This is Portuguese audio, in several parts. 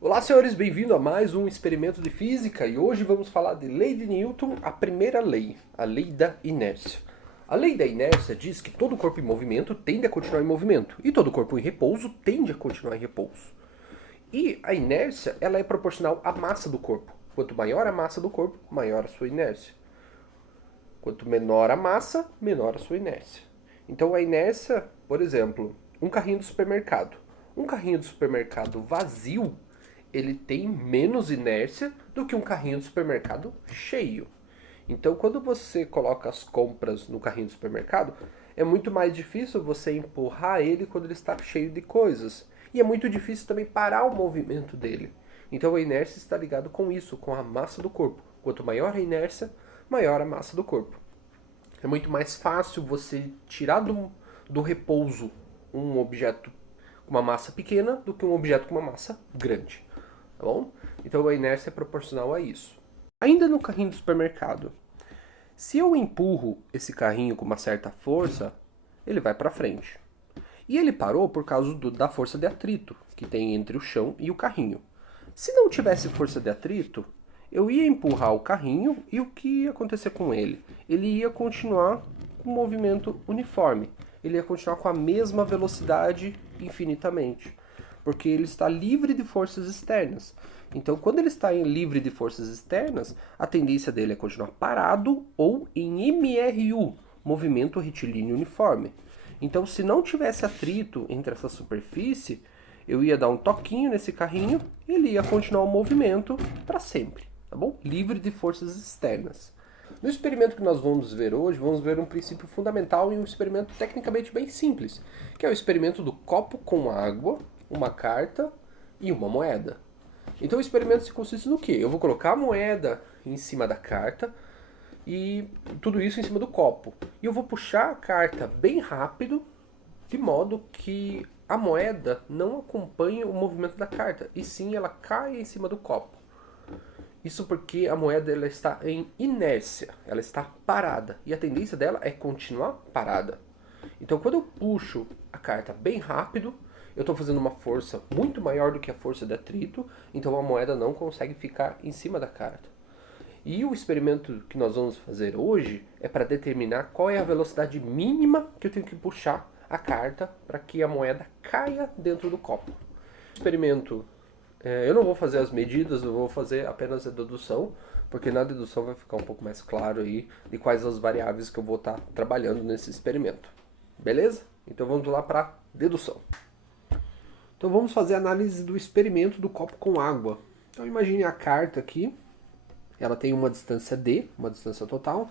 Olá, senhores, bem-vindo a mais um experimento de física e hoje vamos falar de lei de Newton, a primeira lei, a lei da inércia. A lei da inércia diz que todo corpo em movimento tende a continuar em movimento e todo corpo em repouso tende a continuar em repouso. E a inércia ela é proporcional à massa do corpo. Quanto maior a massa do corpo, maior a sua inércia. Quanto menor a massa, menor a sua inércia. Então a inércia, por exemplo, um carrinho do supermercado. Um carrinho do supermercado vazio, ele tem menos inércia do que um carrinho do supermercado cheio. Então quando você coloca as compras no carrinho do supermercado, é muito mais difícil você empurrar ele quando ele está cheio de coisas. E é muito difícil também parar o movimento dele. Então a inércia está ligada com isso, com a massa do corpo. Quanto maior a inércia, maior a massa do corpo. É muito mais fácil você tirar do repouso um objeto com uma massa pequena do que um objeto com uma massa grande. Tá bom? Então a inércia é proporcional a isso. Ainda no carrinho do supermercado, se eu empurro esse carrinho com uma certa força, ele vai para frente. E ele parou por causa da força de atrito que tem entre o chão e o carrinho. Se não tivesse força de atrito, eu ia empurrar o carrinho e o que ia acontecer com ele? Ele ia continuar com o movimento uniforme. Ele ia continuar com a mesma velocidade infinitamente. Porque ele está livre de forças externas. Então, quando ele está livre de forças externas, a tendência dele é continuar parado ou em MRU, movimento retilíneo uniforme. Então, se não tivesse atrito entre essa superfície, eu ia dar um toquinho nesse carrinho e ele ia continuar o movimento para sempre, tá bom? Livre de forças externas. No experimento que nós vamos ver hoje, vamos ver um princípio fundamental e um experimento tecnicamente bem simples, que é o experimento do copo com água, uma carta e uma moeda. Então o experimento se consiste no quê? Eu vou colocar a moeda em cima da carta e tudo isso em cima do copo. E eu vou puxar a carta bem rápido, de modo que a moeda não acompanhe o movimento da carta, e sim ela cai em cima do copo. Isso porque a moeda ela está em inércia, ela está parada, e a tendência dela é continuar parada. Então quando eu puxo a carta bem rápido, eu estou fazendo uma força muito maior do que a força de atrito, então a moeda não consegue ficar em cima da carta. E o experimento que nós vamos fazer hoje é para determinar qual é a velocidade mínima que eu tenho que puxar a carta para que a moeda caia dentro do copo. O experimento, eu não vou fazer as medidas, eu vou fazer apenas a dedução, porque na dedução vai ficar um pouco mais claro aí de quais as variáveis que eu vou estar trabalhando nesse experimento. Beleza? Então vamos lá para a dedução. Então vamos fazer a análise do experimento do copo com água. Então imagine a carta aqui, ela tem uma distância D, uma distância total,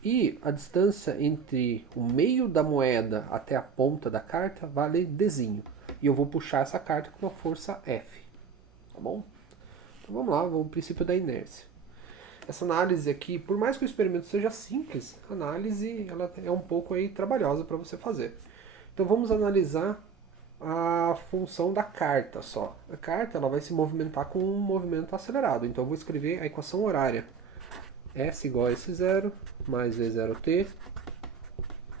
e a distância entre o meio da moeda até a ponta da carta vale Dzinho. E eu vou puxar essa carta com uma força F. Tá bom? Então vamos lá, vamos ao princípio da inércia. Essa análise aqui, por mais que o experimento seja simples, a análise ela é um pouco aí trabalhosa para você fazer. Então vamos analisar a função da carta só. A carta ela vai se movimentar com um movimento acelerado. Então eu vou escrever a equação horária. S igual a S0 mais V0t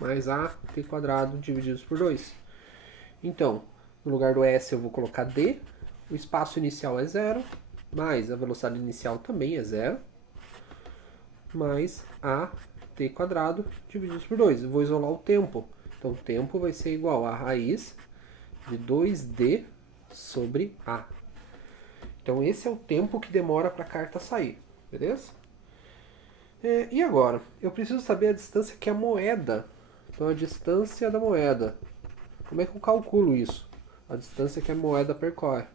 mais a t quadrado divididos por 2. Então, no lugar do S eu vou colocar D, o espaço inicial é 0, mais a velocidade inicial também é 0, mais a t quadrado divididos por 2. Eu vou isolar o tempo. Então o tempo vai ser igual a raiz de 2D sobre A. Então esse é o tempo que demora para a carta sair, beleza? E agora? Eu preciso saber a distância que a moeda. Então a distância da moeda. Como é que eu calculo isso? A distância que a moeda percorre.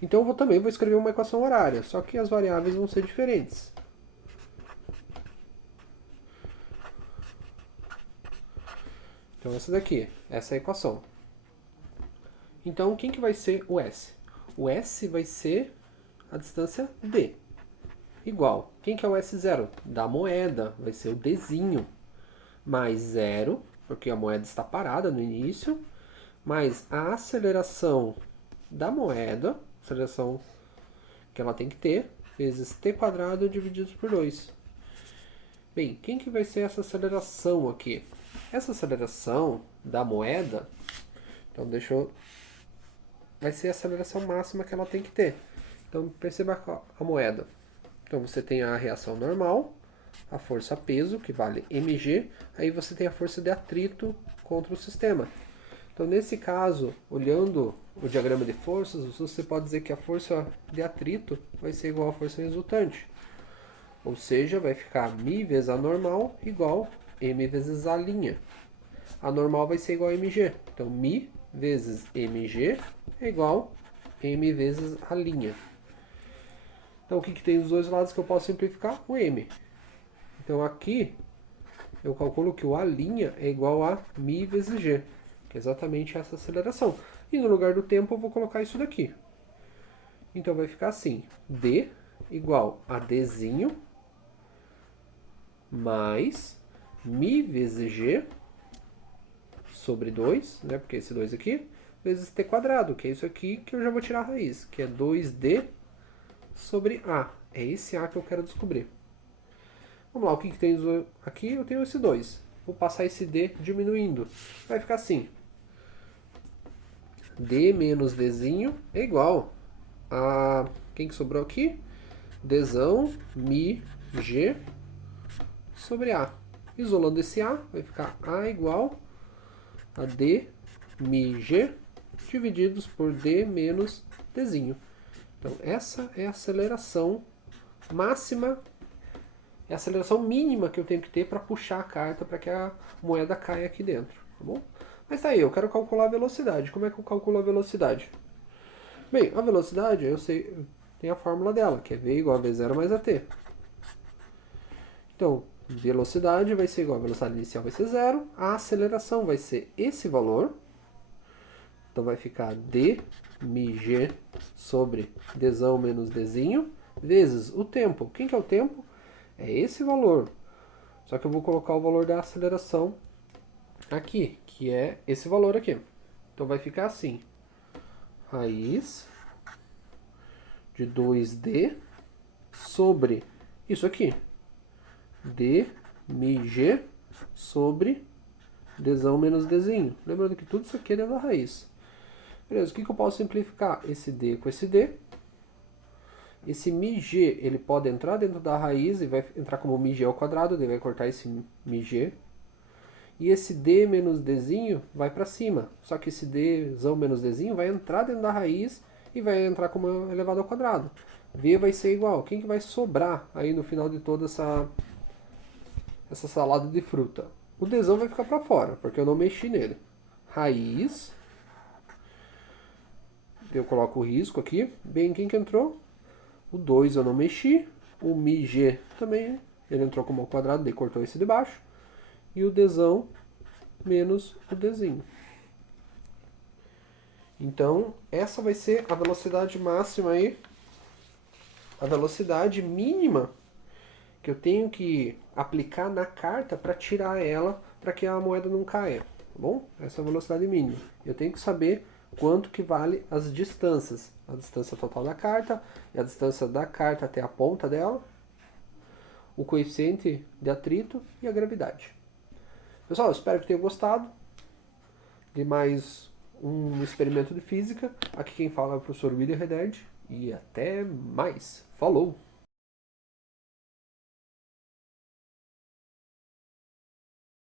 Então eu também vou escrever uma equação horária, só que as variáveis vão ser diferentes. Então essa daqui, essa é a equação. Então quem que vai ser o S? O S vai ser a distância D. Igual, quem que é o S0? Da moeda, vai ser o Dzinho. Mais 0, porque a moeda está parada no início, mais a aceleração da moeda, aceleração que ela tem que ter, vezes t quadrado dividido por 2. Bem, quem que vai ser essa aceleração aqui? Essa aceleração da moeda, então deixa eu vai ser a aceleração máxima que ela tem que ter. Então perceba a moeda. Então você tem a reação normal, a força peso, que vale mg, aí você tem a força de atrito contra o sistema. Então nesse caso, olhando o diagrama de forças, você pode dizer que a força de atrito vai ser igual à força resultante. Ou seja, vai ficar μ vezes a normal igual m vezes a linha. A normal vai ser igual a mg. Então μ vezes mg é igual a m vezes a linha. Então o que tem dos dois lados que eu posso simplificar? O m. Então aqui eu calculo que o a' é igual a μ vezes g, que é exatamente essa aceleração. E no lugar do tempo eu vou colocar isso daqui. Então vai ficar assim, d igual a dzinho mais μ vezes g sobre 2, né, porque esse 2 aqui, vezes t quadrado, que é isso aqui que eu já vou tirar a raiz, que é 2d sobre a. É esse a que eu quero descobrir. Vamos lá, o que tem aqui? Eu tenho esse 2. Vou passar esse d diminuindo. Vai ficar assim. d menos dzinho é igual a... Quem que sobrou aqui? dzão μ g sobre a. Isolando esse a, vai ficar a igual a d μ g divididos por d menos dzinho. Então essa é a aceleração máxima, é a aceleração mínima que eu tenho que ter para puxar a carta para que a moeda caia aqui dentro, tá bom? Mas tá aí, eu quero calcular a velocidade. Como é que eu calculo a velocidade? Bem, a velocidade, eu sei, tem a fórmula dela, que é v igual a v0 mais at. Então, velocidade vai ser igual a velocidade inicial vai ser 0, a aceleração vai ser esse valor. Então vai ficar d μg sobre dzão menos dzinho, vezes o tempo. Quem que é o tempo? É esse valor. Só que eu vou colocar o valor da aceleração aqui, que é esse valor aqui. Então vai ficar assim. Raiz de 2d sobre isso aqui. d μg sobre dzão menos dzinho. Lembrando que tudo isso aqui é dentro da raiz. Beleza, o que eu posso simplificar? Esse d com esse d. Esse μg, ele pode entrar dentro da raiz e vai entrar como μg ao quadrado, ele vai cortar esse μg. E esse d menos dzinho vai para cima. Só que esse dzão menos dzinho vai entrar dentro da raiz e vai entrar como elevado ao quadrado. V vai ser igual. Quem que vai sobrar aí no final de toda essa salada de fruta? O dzão vai ficar para fora, porque eu não mexi nele. Raiz. Eu coloco o risco aqui. Bem, quem que entrou? O 2 eu não mexi. O μg também, ele entrou como ao quadrado, daí cortou esse de baixo. E o dzão menos o dzinho. Então, essa vai ser a velocidade máxima aí. A velocidade mínima que eu tenho que aplicar na carta para tirar ela, para que a moeda não caia, tá bom? Essa é a velocidade mínima. Eu tenho que saber quanto que vale as distâncias. A distância total da carta, e a distância da carta até a ponta dela, o coeficiente de atrito e a gravidade. Pessoal, eu espero que tenham gostado de mais um experimento de física. Aqui quem fala é o professor William Rederd. E até mais. Falou!